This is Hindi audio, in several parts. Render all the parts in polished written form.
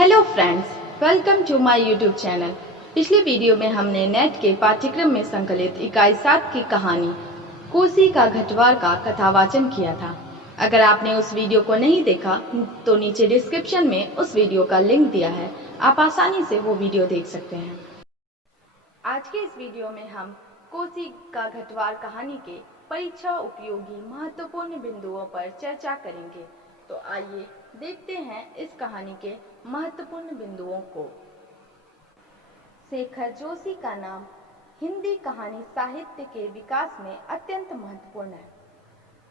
Hello friends, welcome to my YouTube channel. पिछले वीडियो में हमने नेट के पाठ्यक्रम में संकलित इकाई 7 की कहानी कोसी का घटवार का कथावाचन किया था। अगर आपने उस वीडियो को नहीं देखा तो नीचे डिस्क्रिप्शन में उस वीडियो का लिंक दिया है, आप आसानी से वो वीडियो देख सकते हैं। आज के इस वीडियो में हम कोसी का घटवार कहानी के परीक्षा उपयोगी महत्वपूर्ण बिंदुओं पर चर्चा करेंगे। तो आइए देखते हैं इस कहानी के महत्वपूर्ण बिंदुओं को। शेखर जोशी का नाम हिंदी कहानी साहित्य के विकास में अत्यंत महत्वपूर्ण है।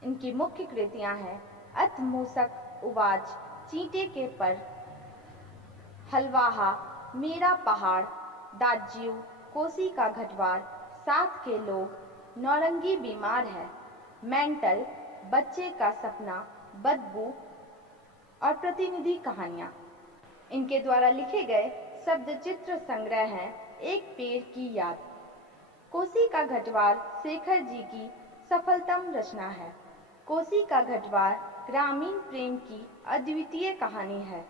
इनकी मुख्य कृतियां हैं अथ मूसक उवाच, चींटे के पर, हलवाहा, मेरा पहाड़, दाज्यू, कोसी का घटवार, साथ के लोग, नौरंगी बीमार है, मेंटल, बच्चे का सपना, बदबू और प्रतिनिधि कहानियां। इनके द्वारा लिखे गए शब्द चित्र संग्रह हैं एक पेड़ की याद। कोसी का घटवार शेखर जी की सफलतम रचना है। कोसी का घटवार ग्रामीण प्रेम की अद्वितीय कहानी है।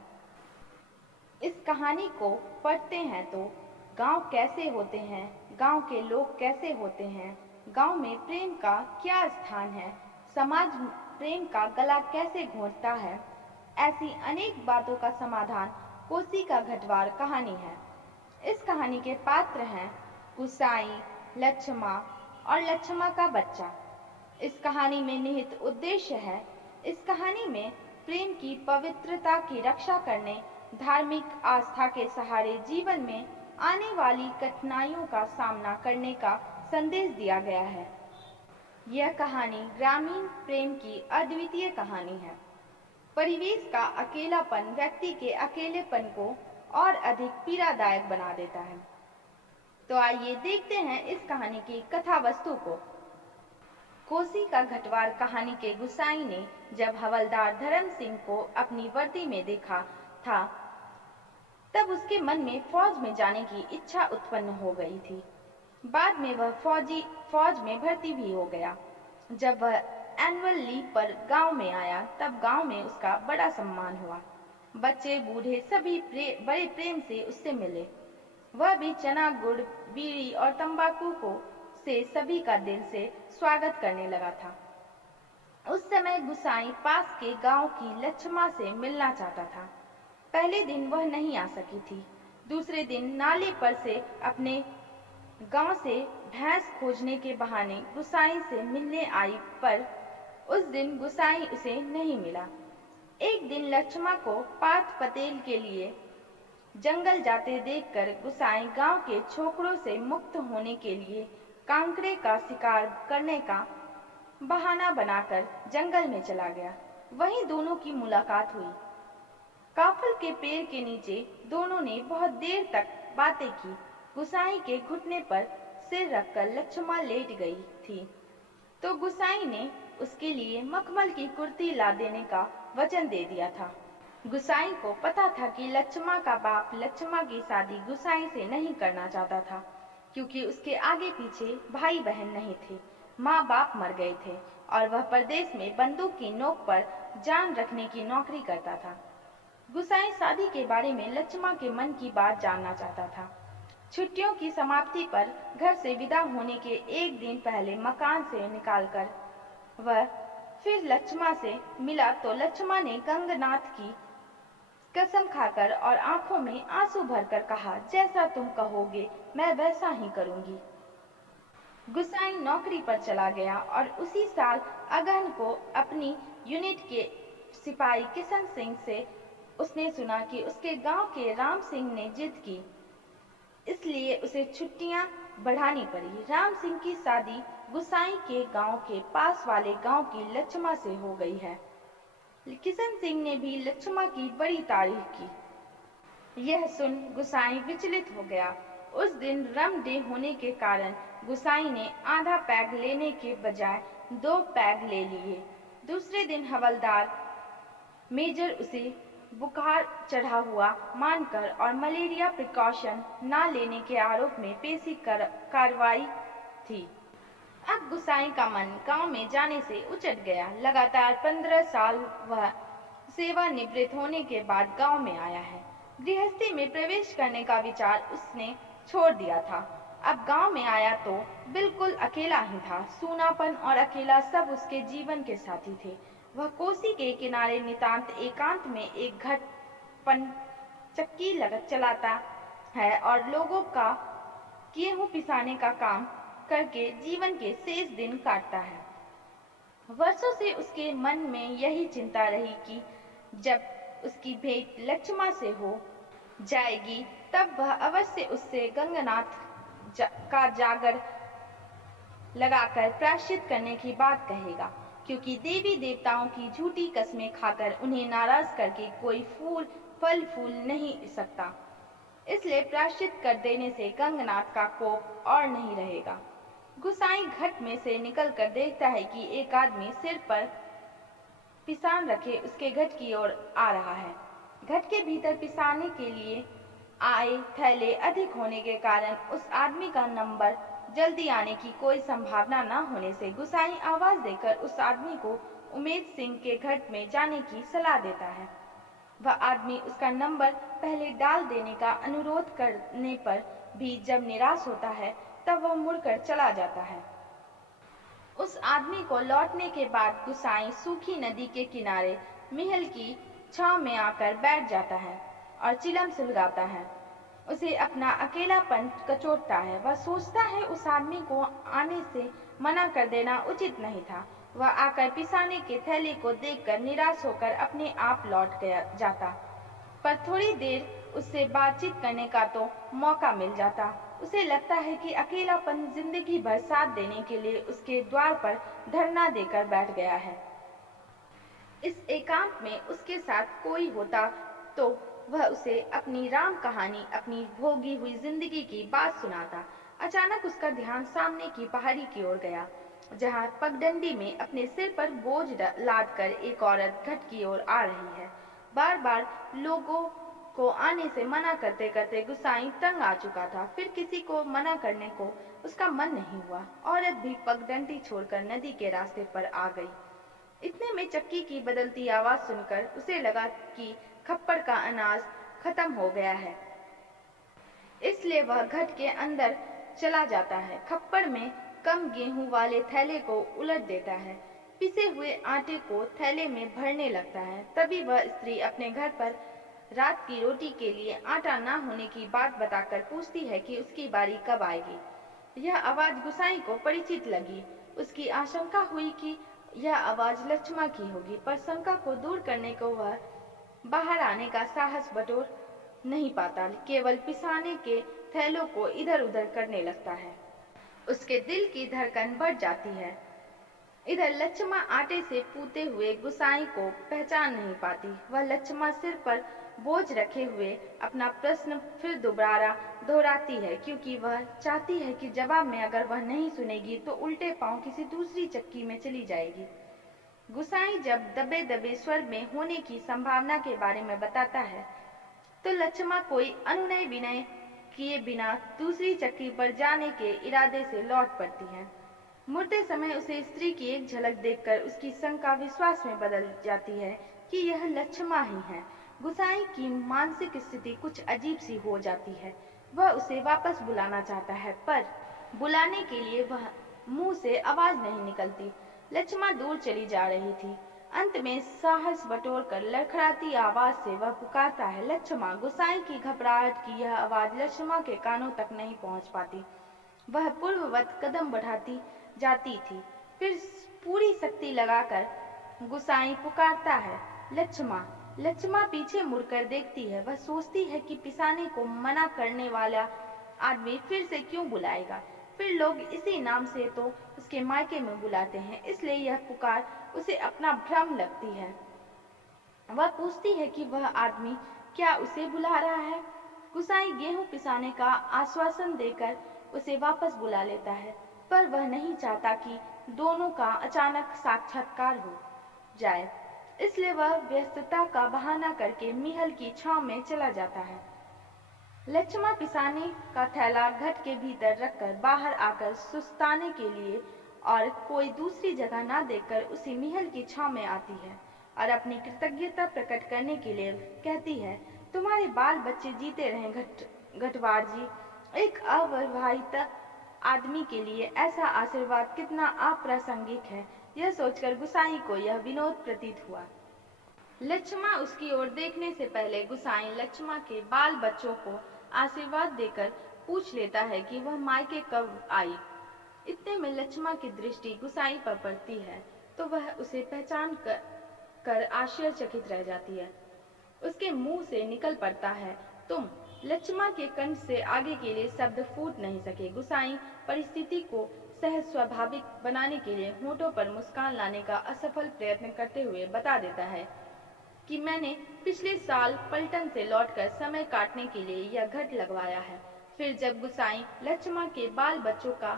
इस कहानी को पढ़ते हैं तो गांव कैसे होते हैं, गांव के लोग कैसे होते हैं, गांव में प्रेम का क्या स्थान है, समाज प्रेम का गला कैसे घोंटता है, ऐसी अनेक बातों का समाधान कोसी का घटवार कहानी है। इस कहानी के पात्र हैं गुसाई, लच्छमा और लच्छमा का बच्चा। इस कहानी में निहित उद्देश्य है इस कहानी में प्रेम की पवित्रता की रक्षा करने, धार्मिक आस्था के सहारे जीवन में आने वाली कठिनाइयों का सामना करने का संदेश दिया गया है। यह कहानी ग्रामीण प्रेम की अद्वितीय कहानी है। परिवेश का अकेलापन व्यक्ति के अकेलेपन को और अधिक पीड़ादायक बना देता है। तो आइए देखते हैं इस कहानी की कथा वस्तु को। कोसी का घटवार कहानी के गुसाई ने जब हवलदार धर्म सिंह को अपनी वर्दी में देखा था, तब उसके मन में फौज में जाने की इच्छा उत्पन्न हो गई थी। बाद में वह फौज में भर्ती भी हो गया। जब वह एनुअल लीव पर गांव में आया, तब गांव में उसका बड़ा सम्मान हुआ। बच्चे बूढ़े सभी बड़े प्रेम से उससे मिले। वह भी चना, गुड़, बीड़ी और तंबाकू को से सभी का दिल से स्वागत करने लगा था। उस समय गुसाई पास के गांव की लच्छमा से मिलना चाहता था। पहले दिन वह नहीं आ सकी थी। दूसरे दिन नाले पर से अपने गांव से भैंस खोजने के बहाने गुसाई से मिलने आई, पर उस दिन गुसाई उसे नहीं मिला। एक दिन लच्छमा को पात पतेल के लिए जंगल जाते देखकर गुसाई गांव के छोकरों से मुक्त होने के लिए कांकड़े का शिकार करने का बहाना बनाकर जंगल में चला गया। वहीं दोनों की मुलाकात हुई। काफल के पेड़ के नीचे दोनों ने बहुत देर तक बातें की। गुसाई के घुटने पर सिर रखकर लच्छमा लेट गई थी, तो गुसाई ने उसके लिए मखमल की कुर्ती ला देने का वचन दे दिया था। गुसाई को पता था कि लच्छमा का बाप लच्छमा की शादी गुसाई से नहीं करना चाहता था, क्योंकि उसके आगे पीछे भाई बहन नहीं थे, माँ बाप मर गए थे और वह परदेश में बंदूक की नोक पर जान रखने की नौकरी करता था। गुसाई शादी के बारे में लच्छमा के मन की बात जानना चाहता था। छुट्टियों की समाप्ति पर घर से विदा होने के एक दिन पहले मकान से निकालकर वह फिर लच्छमा से मिला, तो लच्छमा ने गंगनाथ की कसम खाकर और आंखों में आंसू भरकर कहा, जैसा तुम कहोगे मैं वैसा ही करूंगी। गुसाई नौकरी पर चला गया और उसी साल अगहन को अपनी यूनिट के सिपाही किशन सिंह से उसने सुना कि उसके गांव के राम सिंह ने जिद की, इसलिए उसे छुट्टियां बढ़ानी पड़ी। राम सिंह की शादी गुसाई के गांव के पास वाले गांव की लच्छमा से हो गई है। किशन सिंह ने भी लच्छमा की बड़ी तारीफ की। यह सुन गुसाई विचलित हो गया। उस दिन रम डे होने के कारण गुसाई ने आधा पैग लेने के बजाय 2 पैग ले लिए। दूसरे दिन हवलदार मेजर उसे बुखार चढ़ा हुआ मानकर और मलेरिया प्रिकॉशन न लेने के आरोप में पेशी कार्रवाई थी। अब गुसाई का मन गांव में जाने से उचट गया। लगातार 15 साल वह सेवानिवृत्त होने के बाद गांव में आया है। गृहस्थी में प्रवेश करने का विचार उसने छोड़ दिया था। अब गांव में आया तो बिल्कुल अकेला ही था। सूनापन और अकेला सब उसके जीवन के साथी थे। वह कोसी के किनारे नितांत एकांत में एक घर पन चक्की लगत चलाता है और लोगों का गेहूं पिसाने का काम करके जीवन के शेष दिन काटता है। वर्षों से उसके मन में यही चिंता रही कि जब उसकी भेंट लक्ष्मा से हो जाएगी तब वह अवश्य उससे का जागर लगाकर प्रायश्चित करने की बात कहेगा, क्योंकि देवी देवताओं की झूठी कस्में खाकर उन्हें नाराज करके कोई फल फूल नहीं सकता। इसलिए प्रायश्चित कर देने से गंगनाथ का कोप और नहीं रहेगा। गुसाई घट में से निकलकर देखता है कि एक आदमी सिर पर पिसान रखे उसके घट की ओर आ रहा है। घट के भीतर पिसाने के लिए आए थैले अधिक होने के कारण उस आदमी का नंबर जल्दी आने की कोई संभावना न होने से गुसाई आवाज देकर उस आदमी को उमेद सिंह के घट में जाने की सलाह देता है। वह आदमी उसका नंबर पहले डाल देने का अनुरोध करने पर भी जब निराश होता है तब वह मुड़कर चला जाता है। उस आदमी को लौटने के बाद गुसाई सूखी नदी के किनारे महल की छांव में आकर बैठ जाता है और चिलम सुलगाता है। उसे अपना अकेलापन कचोटता है। वह सोचता है उस आदमी को आने से मना कर देना उचित नहीं था। वह आकर पिसाने के थैले को देखकर निराश होकर अपने आप लौट जाता, पर थोड़ी देर उससे बातचीत करने का तो मौका मिल जाता। उसे लगता है कि अकेलापन जिंदगी भर साथ देने के लिए उसके द्वार पर धरना देकर बैठ गया है। इस एकांत में उसके साथ कोई होता तो वह उसे अपनी राम कहानी, अपनी भोगी हुई जिंदगी की बात सुनाता। अचानक उसका ध्यान सामने की पहाड़ी की ओर गया, जहां पगडंडी में अपने सिर पर बोझ लाद कर एक औरत घट की ओर आ रही है। बार बार लोगों को आने से मना करते करते गुसाई तंग आ चुका था। फिर किसी को मना करने को उसका मन नहीं हुआ। औरत भी पगडंडी छोड़कर नदी के रास्ते पर आ गई। इतने में चक्की की बदलती आवाज सुनकर उसे लगा कि खप्पड़ का अनाज खत्म हो गया है, इसलिए वह घट के अंदर चला जाता है। खप्पड़ में कम गेहूं वाले थैले को उलट देता है, पिसे हुए आटे को थैले में भरने लगता है। तभी वह स्त्री अपने घर पर रात की रोटी के लिए आटा न होने की बात बताकर पूछती है कि उसकी बारी कब आएगी। यह आवाज गुसाई को परिचित लगी। उसकी आशंका हुई कि यह आवाज लक्ष्मा की होगी, पर शंका को दूर करने को वह बाहर आने का साहस बटोर नहीं पाता, केवल पिसाने के थैलों को इधर उधर करने लगता है। उसके दिल की धड़कन बढ़ जाती है। इधर लक्ष्मा आटे से पूते हुए गुसाई को पहचान नहीं पाती। वह लक्ष्मा सिर पर बोझ रखे हुए अपना प्रश्न फिर दोबारा दोहराती है, क्योंकि वह चाहती है कि जवाब में अगर वह नहीं सुनेगी तो उल्टे पांव किसी दूसरी चक्की में चली जाएगी। गुसाई जब दबे दबे स्वर में होने की संभावना के बारे में बताता है तो लक्ष्मा कोई अनुनय विनय किए बिना दूसरी चक्की पर जाने के इरादे से लौट पड़ती है। मुड़ते समय उसे स्त्री की एक झलक देखकर उसकी शंका विश्वास में बदल जाती है कि यह लक्ष्मा ही है। गुसाई की मानसिक स्थिति कुछ अजीब सी हो जाती है। वह उसे वापस बुलाना चाहता है, पर बुलाने के लिए वह मुंह से आवाज नहीं निकलती। लक्ष्मा दूर चली जा रही थी। अंत में साहस बटोर कर लड़खड़ाती आवाज से वह पुकारता है, लक्ष्मा। गुसाई की घबराहट की यह आवाज लक्ष्मा के कानों तक नहीं पहुंच पाती। वह पूर्ववत कदम बढ़ाती जाती थी। फिर पूरी शक्ति लगाकर गुसाई पुकारता है, लक्ष्मा। लक्ष्मा पीछे मुड़कर देखती है। वह सोचती है कि पिसाने को मना करने वाला आदमी फिर से क्यों बुलाएगा। फिर लोग इसी नाम से तो उसके मायके में बुलाते हैं, इसलिए यह पुकार उसे अपना भ्रम लगती है। वह पूछती है कि वह आदमी क्या उसे बुला रहा है। गुसाई गेहूं पिसाने का आश्वासन देकर उसे वापस बुला लेता है, पर वह नहीं चाहता कि दोनों का अचानक साक्षात्कार हो जाए, इसलिए वह व्यस्तता का बहाना करके महल की छांव में चला जाता है। लक्ष्मा पिसाने का थैला घट के भीतर रखकर बाहर आकर सुस्ताने के लिए और कोई दूसरी जगह न देखकर उसी महल की छांव में आती है और अपनी कृतज्ञता प्रकट करने के लिए कहती है, तुम्हारे बाल बच्चे जीते रहें घटवार जी। एक अविवाहित आदमी के लिए ऐसा आशीर्वाद कितना अप्रासंगिक है, यह सोचकर गुसाई को यह विनोद प्रतीत हुआ। लच्छमा उसकी ओर देखने से पहले गुसाई लच्छमा के बाल बच्चों को आशीर्वाद देकर पूछ लेता है कि वह मायके कब आई। इतने में लच्छमा की दृष्टि गुसाई पर पड़ती है तो वह उसे पहचान कर आश्चर्यचकित रह जाती है। उसके मुंह से निकल पड़ता है, तुम। लच्छमा के कंठ से आगे के लिए शब्द फूट नहीं सके। गुसाई परिस्थिति को सहज स्वाभाविक बनाने के लिए होठों पर मुस्कान लाने का असफल प्रयत्न करते हुए बता देता है कि मैंने पिछले साल पलटन से लौटकर समय काटने के लिए यह घट लगवाया है। फिर जब गुसाई लच्छमा के बाल बच्चों का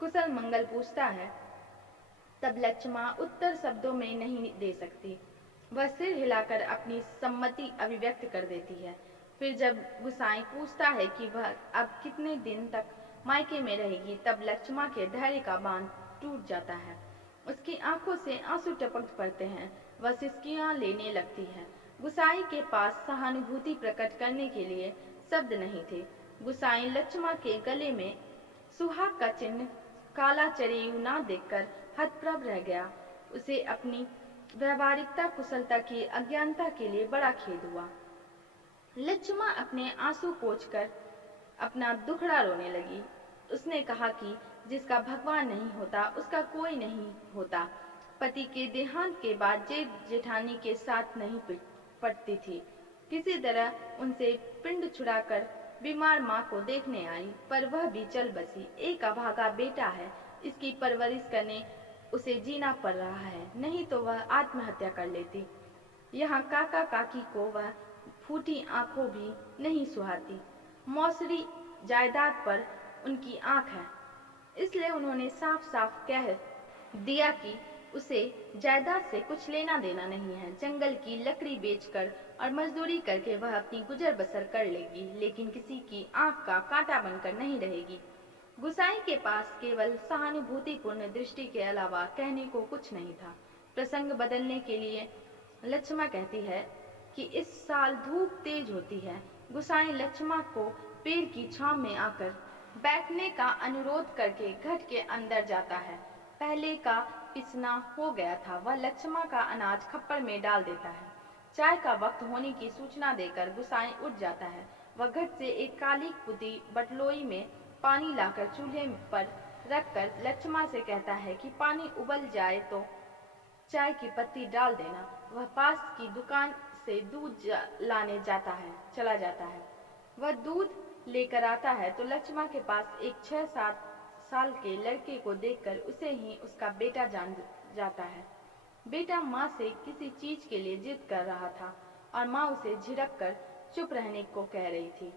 कुशल मंगल पूछता है तब लच्छमा उत्तर शब्दों में नहीं दे सकती। वह सिर हिलाकर अपनी सम्मति अभिव्यक्त कर देती है। फिर जब गुसाई पूछता है कि वह अब कितने दिन तक मायके में रहेगी तब लच्छमा के धैर्य का बांध टूट जाता है। उसकी आंखों से आंसू टपक पड़ते हैं। वह सिसकियां लेने लगती है। गुसाई के पास सहानुभूति प्रकट करने के लिए शब्द नहीं थे। गुसाई लच्छमा के गले में सुहाग का चिन्ह काला चरेयू ना देखकर हतप्रभ रह गया। उसे अपनी व्यवहारिकता कुशलता की अज्ञानता के लिए बड़ा खेद हुआ। लच्छमा अपने आंसू पोंछकर अपना दुखड़ा रोने लगी। उसने कहा कि जिसका भगवान नहीं होता उसका कोई नहीं होता। पति के देहांत के बाद जेठ जेठानी के साथ नहीं पटती थी। किसी तरह उनसे पिंड छुड़ाकर बीमार माँ को देखने आई, पर वह भी चल बसी। एक अभागा बेटा है, इसकी परवरिश करने उसे जीना पड़ रहा है, नहीं तो वह आत्महत्या कर लेती। यहाँ काका काकी को वह फूटी आंखों भी नहीं सुहाती। मौसरी जायदाद पर उनकी आंख है, इसलिए उन्होंने साफ साफ कह दिया कि उसे जायदाद से कुछ लेना देना नहीं है। जंगल की लकड़ी बेचकर और मजदूरी करके वह अपनी गुजर बसर कर लेगी, लेकिन किसी की आंख का कांटा बनकर नहीं रहेगी। गुसाई के पास केवल सहानुभूतिपूर्ण दृष्टि के अलावा कहने को कुछ नहीं था। प्रसंग बदलने के लिए लच्छमा कहती है कि इस साल धूप तेज होती है। गुसाई लच्छमा को पेड़ की छांव में आकर बैठने का अनुरोध करके घट के अंदर जाता है। पहले का पिसना हो गया था। वह लच्छमा का अनाज खप्पर में डाल देता है। चाय का वक्त होने की सूचना देकर गुसाई उठ जाता है। वह घट से एक काली पुती बटलोई में पानी लाकर चूल्हे पर रखकर लच्छमा से कहता है कि पानी उबल जाए तो चाय की पत्ती डाल देना। वह पास की दुकान से दूध लाने चला जाता है। वह दूध लेकर आता है तो लच्छमा के पास एक 6-7 साल के लड़के को देखकर उसे ही उसका बेटा जान जाता है। बेटा माँ से किसी चीज के लिए जिद कर रहा था और माँ उसे झिड़क कर चुप रहने को कह रही थी।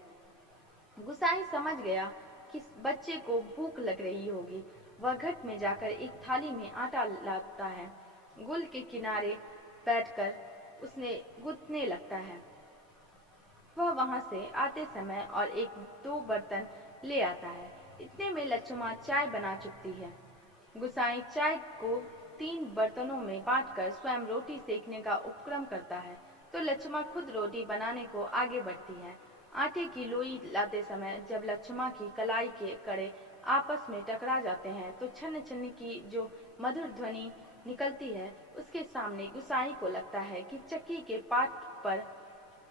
गुसाई समझ गया कि बच्चे को भूख लग रही होगी। वह घट में जाकर एक थाली में आटा लाता है। गुल के किनारे बैठकर उसने गूंथने लगता है। वह वहां से आते समय और 1-2 बर्तन ले आता है। इतने में लच्छमा चाय बना चुकती है। गुसाई चाय को 3 बर्तनों में बांटकर स्वयं रोटी सेकने का उपक्रम करता है तो लच्छमा खुद रोटी बनाने को आगे बढ़ती है। आटे की लोई लाते समय जब लच्छमा की कलाई के कड़े आपस में टकरा जाते हैं तो छन्न छन्न की जो मधुर ध्वनि निकलती है, उसके सामने गुसाई को लगता है कि चक्की के पाट पर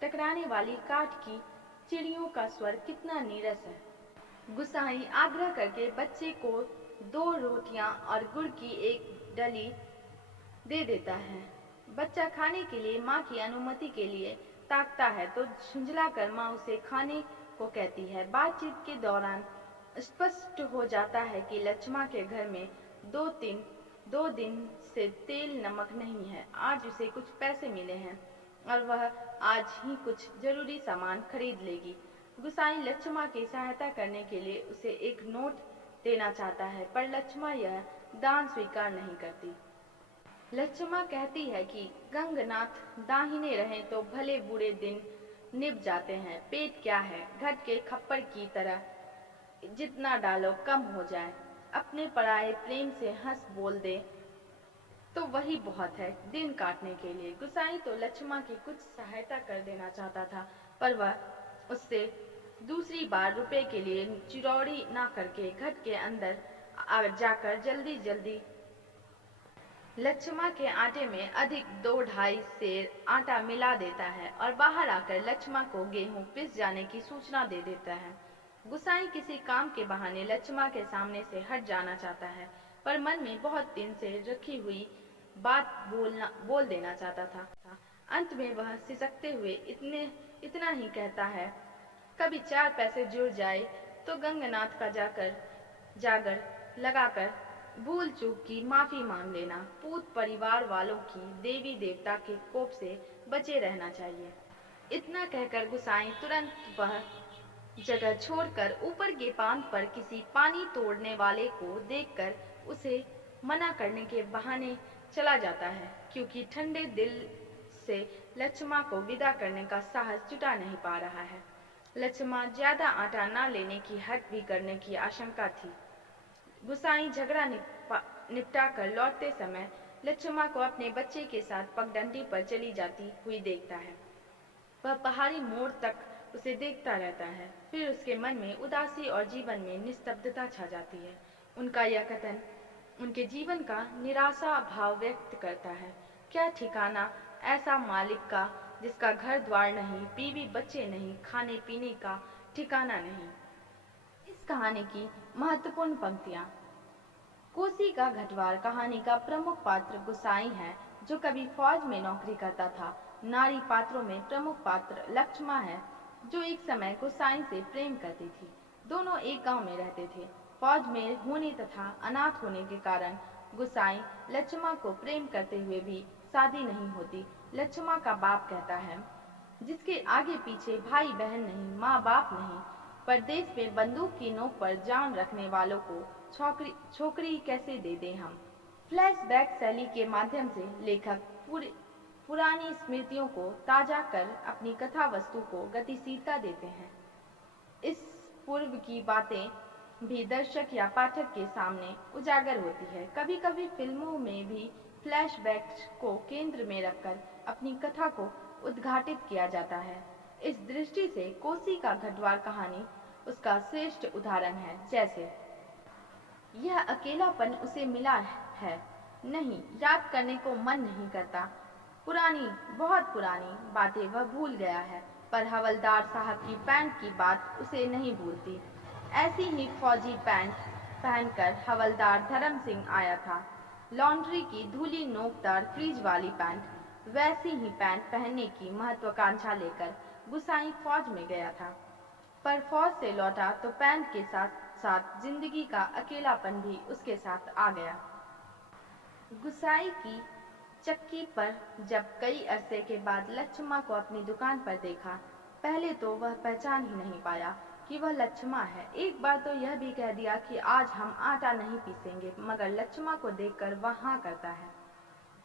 टकराने वाली काठ की चिड़ियों का स्वर कितना नीरस है। गुसाई आग्रह करके बच्चे को 2 रोटियां और गुड़ की एक डली दे देता है। बच्चा खाने के लिए माँ की अनुमति के लिए ताकता है तो झुंझलाकर माँ उसे खाने को कहती है। बातचीत के दौरान स्पष्ट हो जाता है कि लच्छमा के घर में 2 दिन से तेल नमक नहीं है। आज उसे कुछ पैसे मिले हैं और वह आज ही कुछ जरूरी सामान खरीद लेगी। गुसाई लच्छमा की सहायता करने के लिए उसे एक नोट देना चाहता है, पर लच्छमा यह दान स्वीकार नहीं करती। लच्छमा कहती है कि गंगनाथ दाहिने रहें तो भले बुरे दिन निभ जाते हैं। पेट क्या है, घट के खप्पर की तरह जितना डालो कम हो जाए। अपने पराये प्रेम से हंस बोल दे तो वही बहुत है दिन काटने के लिए। गुसाई तो लच्छमा की कुछ सहायता कर देना चाहता था, पर वह उससे दूसरी बार रुपए के लिए चिरौड़ी ना करके घट के अंदर जाकर जल्दी जल्दी लच्छमा के आटे में अधिक 2-2.5 सेर आटा मिला देता है और बाहर आकर लच्छमा को गेहूं पिस जाने की सूचना दे देता है। गुसाई किसी काम के बहाने लच्छमा के सामने से हट जाना चाहता है, पर मन में बहुत दिन से रखी हुई बात बोल देना चाहता था। अंत में वह सिसकते हुए इतना ही कहता है, कभी 4 पैसे जुड़ जाए तो गंगानाथ का जागर लगाकर भूल चूक की माफी मांग लेना। पूत परिवार वालों की देवी देवता के कोप से बचे रहना चाहिए। इतना कहकर गुसाई तुरंत वह जगह छोड़कर ऊपर के पान पर किसी पानी तोड़ने वाले को देखकर उसे मना करने के बहाने चला जाता है, क्योंकि ठंडे दिल से लच्छमा को विदा करने का साहस जुटा नहीं पा रहा है। लच्छमा ज्यादा आटा न लेने की हट भी करने की आशंका थी। गुसाई झगड़ा निपटा कर लौटते समय लच्छमा को अपने बच्चे के साथ पगडंडी पर चली जाती हुई देखता है। वह पहाड़ी मोड़ तक उसे देखता रहता है, फिर उसके मन में उदासी और जीवन में निस्तब्धता छा जाती है। उनका यह कथन उनके जीवन का निराशा भाव व्यक्त करता है। क्या ठिकाना ऐसा मालिक का जिसका घर द्वार नहीं, बीवी बच्चे नहीं, खाने पीने का ठिकाना नहीं। इस कहानी की महत्वपूर्ण पंक्तियां। कोसी का घटवार कहानी का प्रमुख पात्र गुसाई है, जो कभी फौज में नौकरी करता था। नारी पात्रों में प्रमुख पात्र लच्छमा है, जो एक समय गुसाई से प्रेम करती थी। दोनों एक गांव में रहते थे। फौज में होने तथा अनाथ होने के कारण गुसाई लच्छमा को प्रेम करते हुए भी शादी नहीं होती। लच्छमा का बाप कहता है, जिसके आगे पीछे भाई बहन नहीं, माँ बाप नहीं, परदेश में बंदूक की नोक पर जान रखने वालों को छोकरी कैसे दे दें हम। फ्लैशबैक शैली के माध्यम से लेखक पुरानी स्मृतियों को ताजा कर अपनी कथा वस्तु को गतिशीलता देते हैं। इस पूर्व की बातें भी दर्शक या पाठक के सामने उजागर होती है। कभी कभी फिल्मों में भी फ्लैशबैक को केंद्र में रखकर अपनी कथा को उद्घाटित किया जाता है। इस दृष्टि से कोसी का घटवार कहानी उसका श्रेष्ठ उदाहरण है। जैसे यह अकेलापन उसे मिला है, नहीं, याद करने को मन नहीं करता। बहुत पुरानी बातें वह भूल गया है, पर हवलदार साहब की पैंट की बात उसे नहीं भूलती। ऐसी ही फौजी पैंट पहनकर हवलदार धर्म सिंह आया था। लॉन्ड्री की धूली नोकदार फ्रीज वाली पैंट, वैसी ही पैंट पहनने की महत्वाकांक्षा लेकर गुसाई फौज में गया था। पर फौज से लौटा तो पैंट के साथ साथ जिंदगी का अकेलापन भी उसके साथ आ गया। गुसाई की चक्की पर जब कई अरसे के बाद लच्छमा को अपनी दुकान पर देखा, पहले तो वह पहचान ही नहीं पाया कि वह लच्छमा है। एक बार तो यह भी कह दिया कि आज हम आटा नहीं पीसेंगे, मगर लच्छमा को देखकर वह हाँ करता है।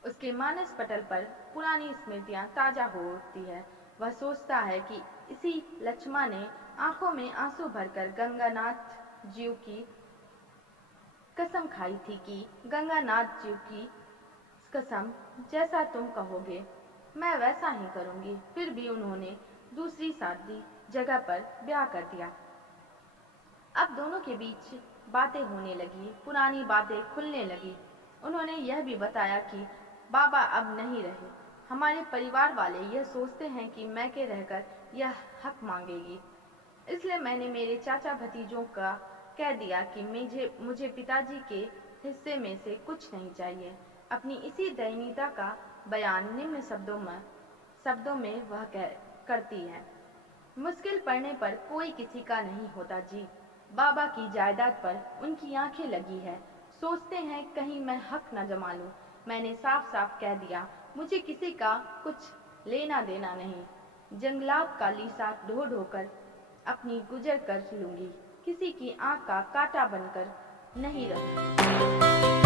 उसके मानस पटल पर पुरानी स्मृतियां ताजा हो उठती है। वह सोचता है कि इसी लच्छमा ने आंखों में आंसू भरकर गंगानाथ जी की कसम खाई थी कि गंगानाथ जी की कसम, जैसा तुम कहोगे मैं वैसा ही करूंगी। फिर भी उन्होंने दूसरी शादी जगह पर ब्याह कर दिया। अब दोनों के बीच बातें होने लगी, पुरानी बातें खुलने लगी। उन्होंने यह भी बताया कि बाबा अब नहीं रहे। हमारे परिवार वाले यह सोचते हैं कि मैके रहकर यह हक मांगेगी, इसलिए मैंने मेरे चाचा भतीजों का कह दिया कि मुझे पिताजी के हिस्से में से कुछ नहीं चाहिए। अपनी इसी दयनीयता का बयान निम्न शब्दों में वह करती है। मुश्किल पड़ने पर कोई किसी का नहीं होता जी। बाबा की जायदाद पर उनकी आंखें लगी है, सोचते हैं कहीं मैं हक न जमा लूं। मैंने साफ साफ कह दिया, मुझे किसी का कुछ लेना देना नहीं। जंगलात का लीसा ढो ढोकर अपनी गुजर कर लूंगी, किसी की आंख का कांटा बनकर नहीं रहूंगी।